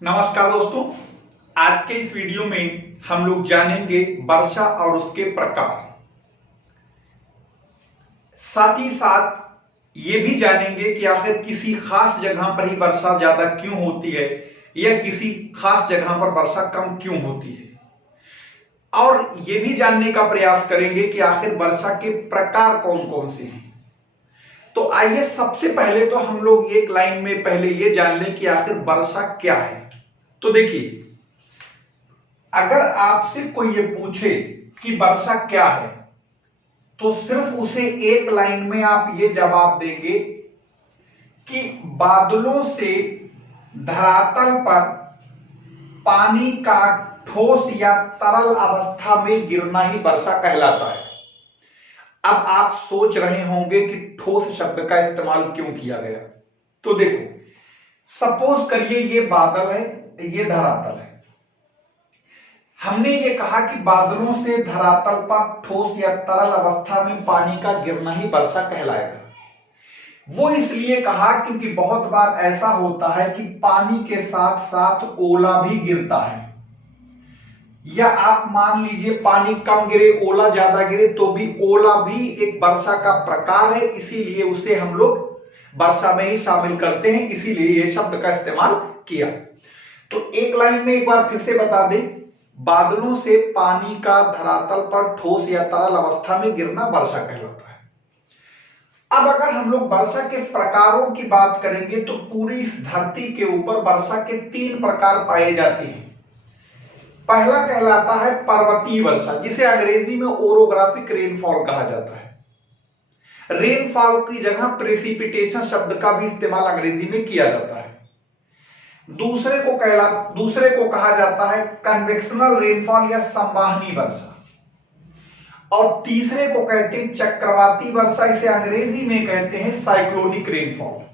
नमस्कार दोस्तों। आज के इस वीडियो में हम लोग जानेंगे वर्षा और उसके प्रकार। साथ ही साथ ये भी जानेंगे कि आखिर किसी खास जगह पर ही वर्षा ज्यादा क्यों होती है या किसी खास जगह पर वर्षा कम क्यों होती है, और ये भी जानने का प्रयास करेंगे कि आखिर वर्षा के प्रकार कौन कौन से हैं। तो आइए सबसे पहले तो हम लोग एक लाइन में पहले ये जान लें कि आखिर वर्षा क्या है। तो देखिए, अगर आपसे कोई ये पूछे कि वर्षा क्या है तो सिर्फ उसे एक लाइन में आप ये जवाब देंगे कि बादलों से धरातल पर पानी का ठोस या तरल अवस्था में गिरना ही वर्षा कहलाता है। अब आप सोच रहे होंगे कि ठोस शब्द का इस्तेमाल क्यों किया गया। तो देखो, सपोज करिए ये बादल है, ये धरातल है। हमने ये कहा कि बादलों से धरातल पर ठोस या तरल अवस्था में पानी का गिरना ही वर्षा कहलाएगा। वो इसलिए कहा क्योंकि बहुत बार ऐसा होता है कि पानी के साथ साथ ओला भी गिरता है, या आप मान लीजिए पानी कम गिरे ओला ज्यादा गिरे तो भी ओला भी एक वर्षा का प्रकार है, इसीलिए उसे हम लोग वर्षा में ही शामिल करते हैं, इसीलिए ये शब्द का इस्तेमाल किया। तो एक लाइन में एक बार फिर से बता दें, बादलों से पानी का धरातल पर ठोस या तरल अवस्था में गिरना वर्षा कहलाता है। अब अगर हम लोग वर्षा के प्रकारों की बात करेंगे तो पूरी इस धरती के ऊपर वर्षा के 3 प्रकार पाए जाते हैं। पहला कहलाता है पर्वतीय वर्षा, जिसे अंग्रेजी में ओरोग्राफिक रेनफॉल कहा जाता है। रेनफॉल की जगह प्रेसिपिटेशन शब्द का भी इस्तेमाल अंग्रेजी में किया जाता है। दूसरे को कहा जाता है कन्वेक्शनल रेनफॉल या संवाहनी वर्षा, और तीसरे को कहते हैं चक्रवाती वर्षा, इसे अंग्रेजी में कहते हैं साइक्लोनिक रेनफॉल।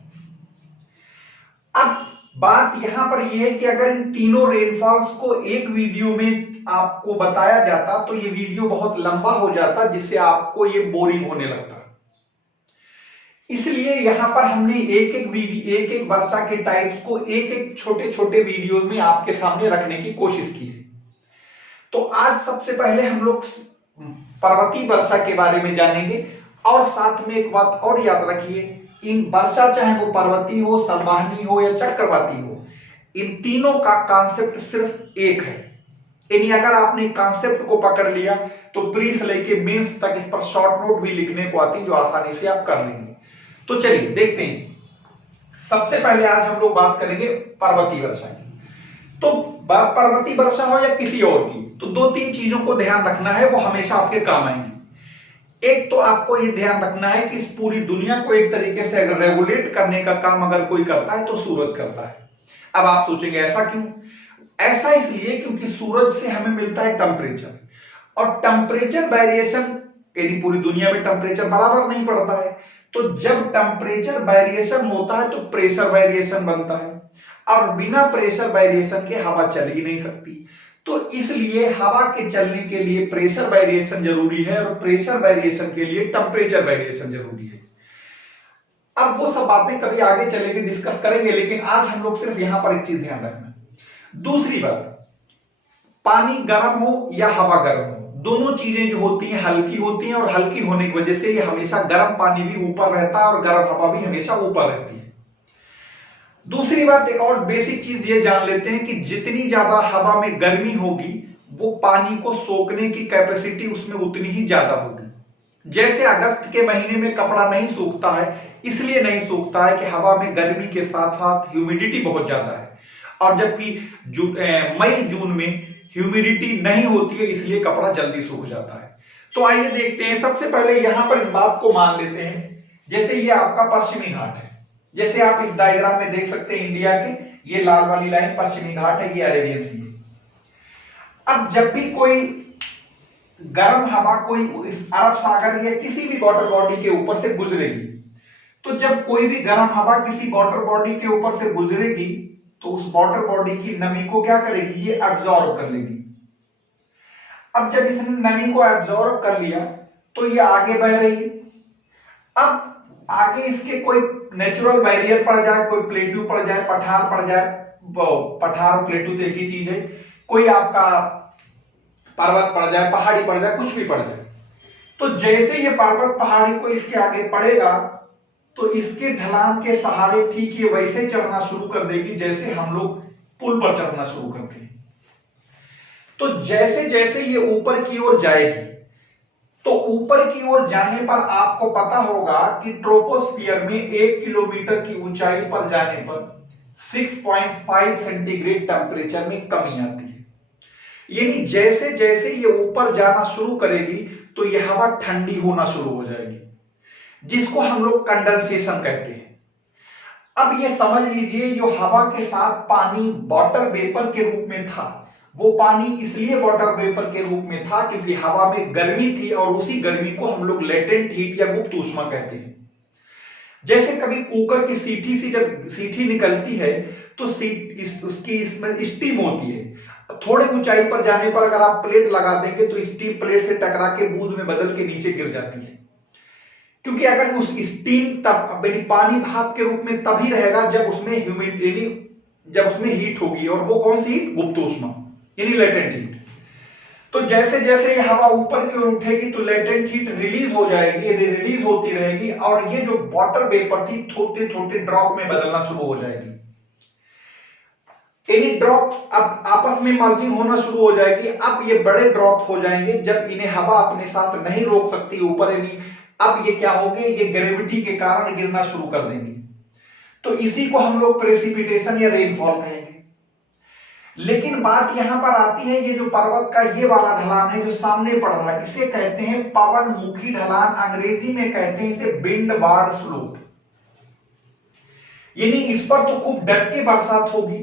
अब बात यहां पर यह है कि अगर इन तीनों रेनफॉल्स को एक वीडियो में आपको बताया जाता तो ये वीडियो बहुत लंबा हो जाता, जिससे आपको ये बोरिंग होने लगता। इसलिए यहां पर हमने एक एक वर्षा के टाइप्स को एक एक छोटे छोटे वीडियो में आपके सामने रखने की कोशिश की है। तो आज सबसे पहले हम लोग पर्वतीय वर्षा के बारे में जानेंगे, और साथ में एक बात और याद रखिए, इन वर्षा चाहे वो पर्वतीय हो, संवाहनी हो या चक्रवाती हो, इन तीनों का कॉन्सेप्ट सिर्फ एक है। यानी अगर आपने कॉन्सेप्ट को पकड़ लिया तो प्री से लेके मेंस तक इस पर शॉर्ट नोट भी लिखने को आती, जो आसानी से आप कर लेंगे। तो चलिए देखते हैं। सबसे पहले आज हम लोग बात करेंगे पर्वतीय वर्षा की। तो बात पर्वतीय वर्षा हो या किसी और की, तो 2-3 चीजों को ध्यान रखना है, वो हमेशा आपके काम आएंगी। एक तो आपको ये ध्यान रखना है कि इस पूरी दुनिया को एक तरीके से अगर रेगुलेट करने का काम अगर कोई करता है तो सूरज करता है। अब आप सोचेंगे ऐसा क्यों? ऐसा इसलिए क्योंकि सूरज से हमें मिलता है टेम्परेचर, और टेम्परेचर वेरिएशन, यानी पूरी दुनिया में टेम्परेचर बराबर नहीं पड़ता है, तो जब टेम्परेचर वेरिएशन होता है तो प्रेशर वेरिएशन बनता है, और बिना प्रेशर वेरिएशन के हवा चल ही नहीं सकती। तो इसलिए हवा के चलने के लिए प्रेशर वेरिएशन जरूरी है, और प्रेशर वेरिएशन के लिए टेम्परेचर वेरिएशन जरूरी है। अब वो सब बातें कभी आगे चलेंगे डिस्कस करेंगे, लेकिन आज हम लोग सिर्फ यहां पर एक चीज ध्यान रखना। दूसरी बात, पानी गर्म हो या हवा गर्म हो, दोनों चीजें जो होती हैं हल्की होती हैं, और हल्की होने की वजह से ये हमेशा गर्म पानी भी ऊपर रहता है और गर्म हवा भी हमेशा ऊपर रहती है। दूसरी बात, एक और बेसिक चीज ये जान लेते हैं कि जितनी ज्यादा हवा में गर्मी होगी वो पानी को सोखने की कैपेसिटी उसमें उतनी ही ज्यादा होगी। जैसे अगस्त के महीने में कपड़ा नहीं सूखता है, इसलिए नहीं सूखता है कि हवा में गर्मी के साथ साथ ह्यूमिडिटी बहुत ज्यादा है, और जबकि मई जून में ह्यूमिडिटी नहीं होती है, इसलिए कपड़ा जल्दी सूख जाता है। तो आइए देखते हैं। सबसे पहले यहां पर इस बात को मान लेते हैं, जैसे ये आपका पश्चिमी घाट है, जैसे आप इस डायग्राम में देख सकते हैं इंडिया के, ये लाल वाली लाइन पश्चिमी घाट है, ये अरेबियन सी है। अब जब भी कोई गर्म हवा कोई इस अरब सागर या किसी भी वाटर बॉडी के ऊपर से गुजरेगी, तो जब कोई भी गर्म हवा किसी वाटर बॉडी के ऊपर से गुजरेगी तो उस वाटर बॉडी की नमी को क्या करेगी? ये एब्जॉर्ब कर लेगी। अब जब इसने नमी को एब्जॉर्ब कर लिया तो ये आगे बह रही है। अब आगे इसके कोई नेचुरल बैरियर पड़ जाए, कोई प्लेट्यू पड़ जाए, पठार पड़ जाए, पठार प्लेटू तो एक ही चीज है, कोई आपका पर्वत पड़ जाए, पहाड़ी पड़ जाए, कुछ भी पड़ जाए, तो जैसे ये पर्वत पहाड़ी को इसके आगे पड़ेगा तो इसके ढलान के सहारे ठीक ये वैसे चढ़ना शुरू कर देगी जैसे हम लोग पुल पर चढ़ना शुरू करते हैं। तो जैसे जैसे ये ऊपर की ओर जाएगी, तो ऊपर की ओर जाने पर आपको पता होगा कि ट्रोपोस्फियर में 1 किलोमीटर की ऊंचाई पर जाने पर 6.5 सेंटीग्रेड टेम्परेचर में कमी आती है। यानी जैसे जैसे ये ऊपर जाना शुरू करेगी तो ये हवा ठंडी होना शुरू हो जाएगी, जिसको हम लोग कंडेंसेशन कहते हैं। अब ये समझ लीजिए, जो हवा के साथ पानी वाटर वेपर के रूप में था, वो पानी इसलिए वाटर वेपर के रूप में था क्योंकि हवा में गर्मी थी और उसी गर्मी को हम लोग लेटेंट हीट या गुप्त ऊष्मा कहते हैं। जैसे कभी कुकर की सीटी से जब सीटी निकलती है तो उसकी इसमें स्टीम होती है। थोड़े ऊंचाई पर जाने पर अगर आप प्लेट लगा देंगे तो स्टीम प्लेट से टकरा के बूंद में बदल के नीचे गिर जाती है, क्योंकि अगर उस स्टीम तब पानी भाप के रूप में तभी रहेगा जब उसमें ह्यूमिडिटी, जब उसमें हीट होगी, और वो कौन सी हीट? गुप्त ऊष्मा यानी लेटेंट हीट। तो जैसे जैसे ये हवा ऊपर की ओर उठेगी तो लेटेंट हीट रिलीज हो जाएगी, रिलीज होती रहेगी, और ये जो वाटर वेपर थी छोटे छोटे ड्रॉप में बदलना शुरू हो जाएगी। यानी ड्रॉप अब आपस में मर्जिंग होना शुरू हो जाएगी। अब ये बड़े ड्रॉप हो जाएंगे जब इन्हें हवा अपने साथ नहीं रोक सकती ऊपर, यानी अब ये क्या होंगे, ये ग्रेविटी के कारण गिरना शुरू कर देंगे। तो इसी को हम लोग प्रेसिपिटेशन या रेनफॉल कहेंगे। लेकिन बात यहां पर आती है, ये जो पर्वत का ये वाला ढलान है जो सामने पड़ रहा है, इसे कहते हैं पवनमुखी ढलान। अंग्रेजी में कहते हैं इसे विंडवार्ड स्लोप। यानी इस पर तो खूब डट के बरसात होगी,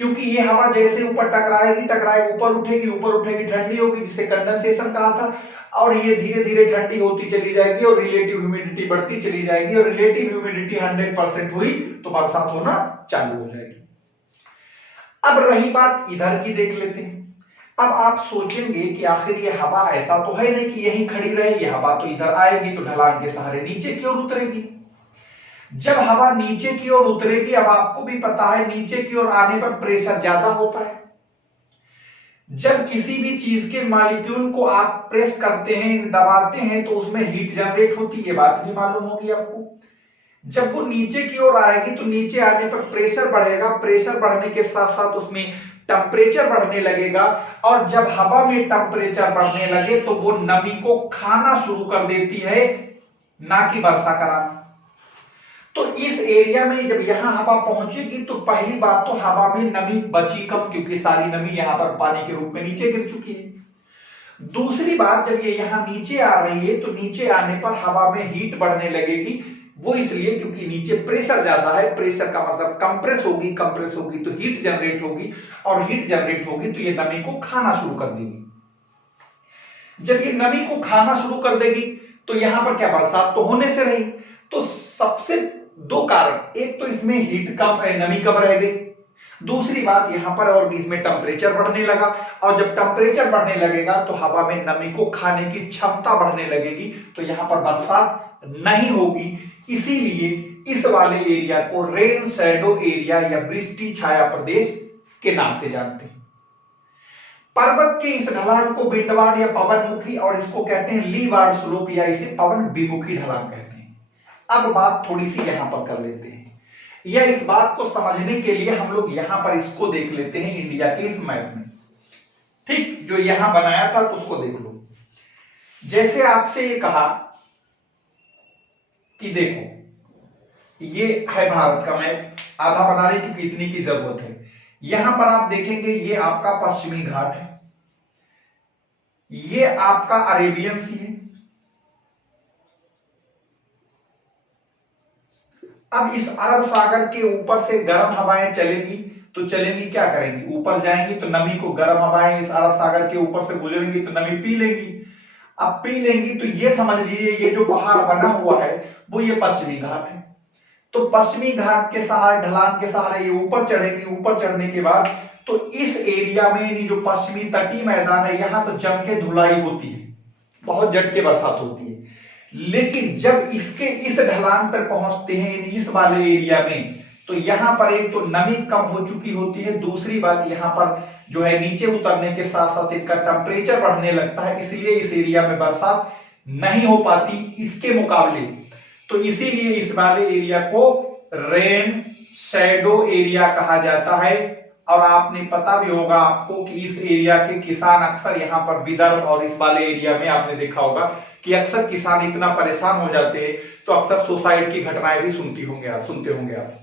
क्योंकि ये हवा जैसे ऊपर टकराएगी ऊपर उठेगी, ठंडी होगी, जिसे कंडेंसेशन कहा था, और ये धीरे धीरे ठंडी होती चली जाएगी और रिलेटिव ह्यूमिडिटी बढ़ती चली जाएगी, और रिलेटिव ह्यूमिडिटी 100% हुई तो बरसात होना चालू हो जाएगी। अब रही बात इधर की, देख लेते हैं। अब आप सोचेंगे कि आखिर ये हवा ऐसा तो है नहीं कि यहीं खड़ी रहे, ये हवा तो इधर आएगी तो ढलान के सहारे नीचे की ओर उतरेगी। जब हवा नीचे की ओर उतरेगी, अब आपको भी पता है नीचे की ओर आने पर प्रेशर ज्यादा होता है। जब किसी भी चीज के मॉलिक्यूल को आप प्रेस करते हैं, दबाते हैं, तो उसमें हीट जनरेट होती है, ये बात भी मालूम होगी आपको। जब वो नीचे की ओर आएगी तो नीचे आने पर प्रेशर बढ़ेगा, प्रेशर बढ़ने के साथ साथ उसमें टेम्परेचर बढ़ने लगेगा, और जब हवा में टेम्परेचर बढ़ने लगे तो वो नमी को खाना शुरू कर देती है, ना कि वर्षा कराना। तो इस एरिया में जब यहां हवा पहुंचेगी तो पहली बात तो हवा में नमी बची कम, क्योंकि सारी नमी यहां पर पानी के रूप में नीचे गिर चुकी है। दूसरी बात, जब ये यहां नीचे आ रही है तो नीचे आने पर हवा में हीट बढ़ने लगेगी। वो इसलिए क्योंकि नीचे प्रेशर ज्यादा है, प्रेशर का मतलब कंप्रेस होगी तो हीट जनरेट होगी, और हीट जनरेट होगी तो ये नमी को खाना शुरू कर देगी। जब ये नमी को खाना शुरू कर देगी तो यहां पर क्या बरसात तो होने से रही। तो सबसे दो कारण, एक तो इसमें हीट कम, नमी कम रह गई, दूसरी बात यहां पर और भी इसमें टेम्परेचर बढ़ने लगा, और जब टेम्परेचर बढ़ने लगेगा तो हवा में नमी को खाने की क्षमता बढ़ने लगेगी, तो यहां पर बरसात नहीं होगी। इसीलिए इस वाले एरिया को रेन शैडो एरिया या वृष्टि छाया प्रदेश के नाम से जानते हैं। पर्वत के इस ढलान को विंडवार्ड या पवनमुखी, और इसको कहते हैं लीवार्ड स्लोप या इसे पवन विमुखी ढलान कहते हैं। अब बात थोड़ी सी यहां पर कर लेते हैं, या इस बात को समझने के लिए हम लोग यहां पर इसको देख लेते हैं इंडिया के इस मैप में। ठीक, जो यहां बनाया था तो उसको देख लो। जैसे आपसे ये कहा कि देखो ये है भारत का मैप, आधा बना रहे क्योंकि इतनी की जरूरत है। यहां पर आप देखेंगे ये आपका पश्चिमी घाट है, ये आपका अरेबियन सी है। अब इस अरब सागर के ऊपर से गर्म हवाएं चलेंगी, तो चलेंगी क्या करेंगी, ऊपर जाएंगी तो नमी को, गर्म हवाएं इस अरब सागर के ऊपर से गुजरेंगी तो नमी पी लेंगी। अब पी लेंगी तो ये समझ लीजिए ये जो पहाड़ बना हुआ है वो ये पश्चिमी घाट है। तो पश्चिमी घाट के सहारे, ढलान के सहारे ये ऊपर चढ़ेंगी। ऊपर चढ़ने के बाद तो इस एरिया में जो पश्चिमी तटीय मैदान है, यहां तो जम के धुलाई होती है, बहुत झटके बरसात होती है। लेकिन जब इसके इस ढलान पर पहुंचते हैं इस वाले एरिया में, तो तो यहां पर एक तो नमी कम हो चुकी होती है, दूसरी बात यहां पर जो है नीचे उतरने के साथ साथ इनका टेम्परेचर बढ़ने लगता है, इसलिए इस एरिया में बरसात नहीं हो पाती इसके मुकाबले। तो इसीलिए इस वाले एरिया को रेन शैडो एरिया कहा जाता है। और आपने पता भी होगा आपको कि इस एरिया के किसान अक्सर यहाँ पर विदर्भ और इस वाले एरिया में आपने देखा होगा कि अक्सर किसान इतना परेशान हो जाते हैं तो अक्सर सुसाइड की घटनाएं भी सुनते होंगे आप।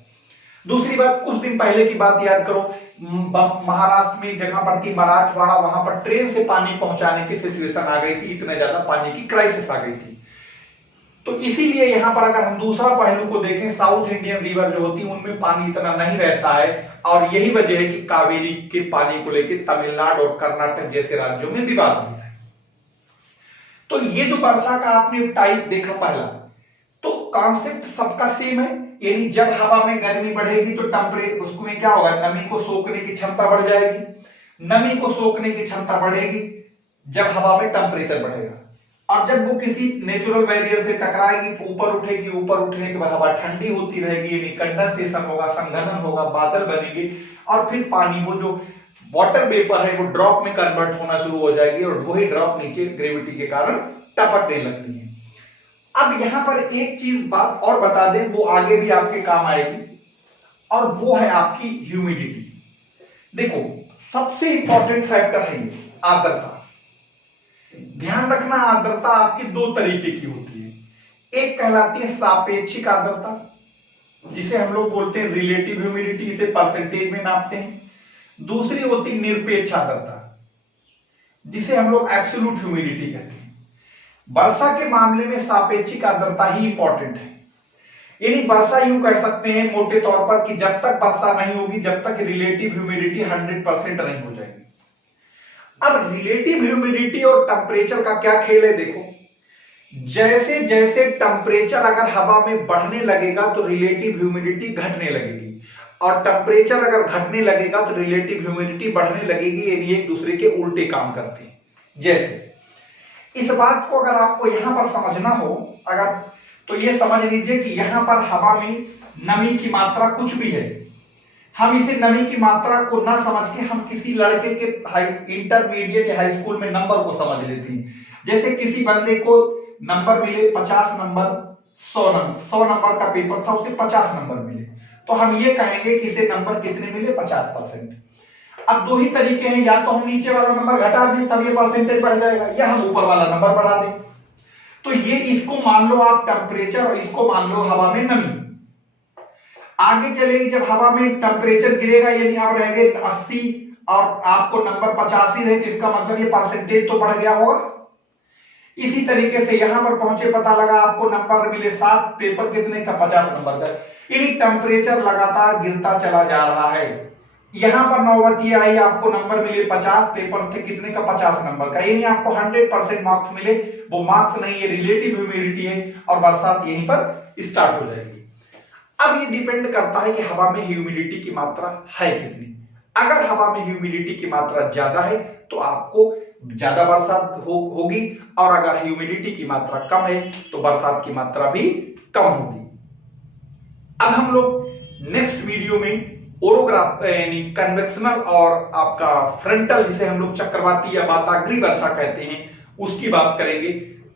दूसरी बात, कुछ दिन पहले की बात याद करो, महाराष्ट्र में एक जगह पर थी मराठवाड़ा, वहां पर ट्रेन से पानी पहुंचाने की सिचुएशन आ गई थी, इतने ज्यादा पानी की क्राइसिस आ गई थी। तो इसीलिए यहां पर अगर हम दूसरा पहलू को देखें, साउथ इंडियन रिवर जो होती है उनमें पानी इतना नहीं रहता है, और यही वजह है कि कावेरी के पानी को लेकर तमिलनाडु और कर्नाटक जैसे राज्यों में विवाद भी है। तो ये जो वर्षा का आपने टाइप देखा पहला, तो कॉन्सेप्ट सबका सेम है, यानी जब हवा में गर्मी बढ़ेगी तो टेम्परेचर उसमें क्या होगा, नमी को सोखने की क्षमता बढ़ जाएगी। नमी को सोखने की क्षमता बढ़ेगी जब हवा में टेम्परेचर बढ़ेगा, और जब वो किसी नेचुरल बैरियर से टकराएगी तो ऊपर उठेगी, ऊपर उठने के बाद हवा ठंडी होती रहेगी, यानी कंडेंसेशन होगा, संघनन होगा, बादल बनेंगे, और फिर पानी वो जो वाटर वेपर है वो ड्रॉप में कन्वर्ट होना शुरू हो जाएगी, और वही ड्रॉप नीचे ग्रेविटी के कारण टपकने लगती है। अब यहां पर एक चीज बात और बता दें, वो आगे भी आपके काम आएगी, और वो है आपकी ह्यूमिडिटी। देखो सबसे इंपॉर्टेंट फैक्टर है ये आर्द्रता। ध्यान रखना, आर्द्रता आपकी दो तरीके की होती है। एक कहलाती है सापेक्षिक आर्द्रता, जिसे हम लोग बोलते हैं रिलेटिव ह्यूमिडिटी, इसे परसेंटेज में नापते हैं। दूसरी होती निरपेक्ष आर्द्रता, जिसे हम लोग एब्सोल्यूट ह्यूमिडिटी कहते हैं। वर्षा के मामले में सापेक्षिक आर्द्रता ही इंपॉर्टेंट है, यानी वर्षा यूं कह सकते हैं मोटे तौर पर कि जब तक वर्षा नहीं होगी जब तक रिलेटिव ह्यूमिडिटी 100% नहीं हो जाएगी। अब रिलेटिव ह्यूमिडिटी और टेम्परेचर का क्या खेल है, देखो जैसे जैसे टेम्परेचर अगर हवा में बढ़ने लगेगा तो रिलेटिव ह्यूमिडिटी घटने लगेगी, और टेम्परेचर अगर घटने लगेगा तो रिलेटिव ह्यूमिडिटी बढ़ने लगेगी, यानी एक दूसरे के उल्टे काम करते हैं। जैसे इस बात को अगर आपको यहां पर समझना हो अगर, तो ये समझ लीजिए कि यहां पर हवा में नमी की मात्रा कुछ भी है, हम इसे नमी की मात्रा को ना समझ के हम किसी लड़के के इंटरमीडिएट या हाई स्कूल में नंबर को समझ लेते हैं। जैसे किसी बंदे को नंबर मिले 50 नंबर, 100 नंबर का पेपर था, उसे 50 नंबर मिले, तो हम ये कहेंगे कि इसे नंबर कितने मिले, 50%। अब दो ही तरीके हैं, या तो हम नीचे वाला नंबर घटा दें तब ये परसेंटेज बढ़ जाएगा, या हम ऊपर वाला नंबर बढ़ा दें। तो ये इसको मान लो आप टेम्परेचर, और इसको मान लो हवा में नमी। आगे चलेगी जब हवा में टेम्परेचर गिरेगा, यानी आप रह गए 80 और आपको नंबर 85 रहे, तो इसका मतलब ये परसेंटेज तो बढ़ गया होगा। इसी तरीके से यहां पर पहुंचे, पता लगा आपको नंबर मिले 60, पेपर कितने का, 50 नंबर का, यानी टेम्परेचर लगातार गिरता चला जा रहा है। यहां पर नौबत ये आई आपको नंबर मिले 50, पेपर थे कितने का, 50 नंबर का, यानी आपको 100% मार्क्स मिले। वो मार्क्स नहीं है, रिलेटिव ह्यूमिडिटी है, और बरसात यहीं पर स्टार्ट हो जाएगी। अब ये डिपेंड करता है कि हवा में ह्यूमिडिटी की मात्रा है कितनी। अगर हवा में ह्यूमिडिटी की मात्रा ज्यादा है तो आपको ज्यादा बरसात होगी, और अगर ह्यूमिडिटी की मात्रा कम है तो बरसात की मात्रा भी कम होगी। अब हम लोग नेक्स्ट वीडियो में ओरोग्राफ यानी कन्वेक्शनल और आपका फ्रंटल, जिसे हम लोग चक्रवाती या वाताग्री वर्षा कहते हैं, उसकी बात करेंगे।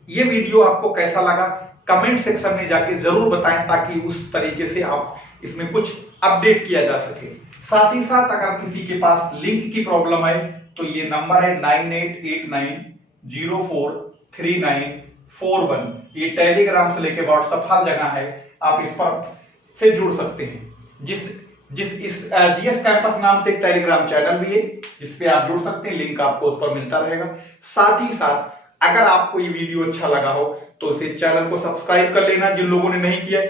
ये वीडियो आपको कैसा लगा कमेंट सेक्शन में जाके जरूर बताएं, ताकि उस तरीके से आप इसमें कुछ अपडेट किया जा सके। साथ ही साथ अगर किसी के पास लिंक की प्रॉब्लम है तो ये नंबर है 9889043941। ये टेलीग्राम से लेके व्हाट्सएप हर जगह है, आप इस पर से जुड़ सकते हैं। इस जीएस कैंपस नाम से एक टेलीग्राम चैनल भी है जिसपे आप जुड़ सकते हैं, लिंक आपको उस पर मिलता रहेगा। साथ ही साथ अगर आपको ये वीडियो अच्छा लगा हो तो इसे चैनल को सब्सक्राइब कर लेना जिन लोगों ने नहीं किया,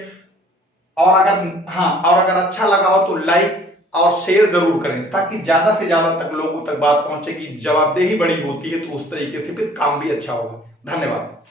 और अगर अच्छा लगा हो तो लाइक और शेयर जरूर करें, ताकि ज्यादा से ज्यादा तक लोगों तक बात पहुंचे कि जवाबदेही बड़ी होती है तो उस तरीके से फिर काम भी अच्छा होगा। धन्यवाद।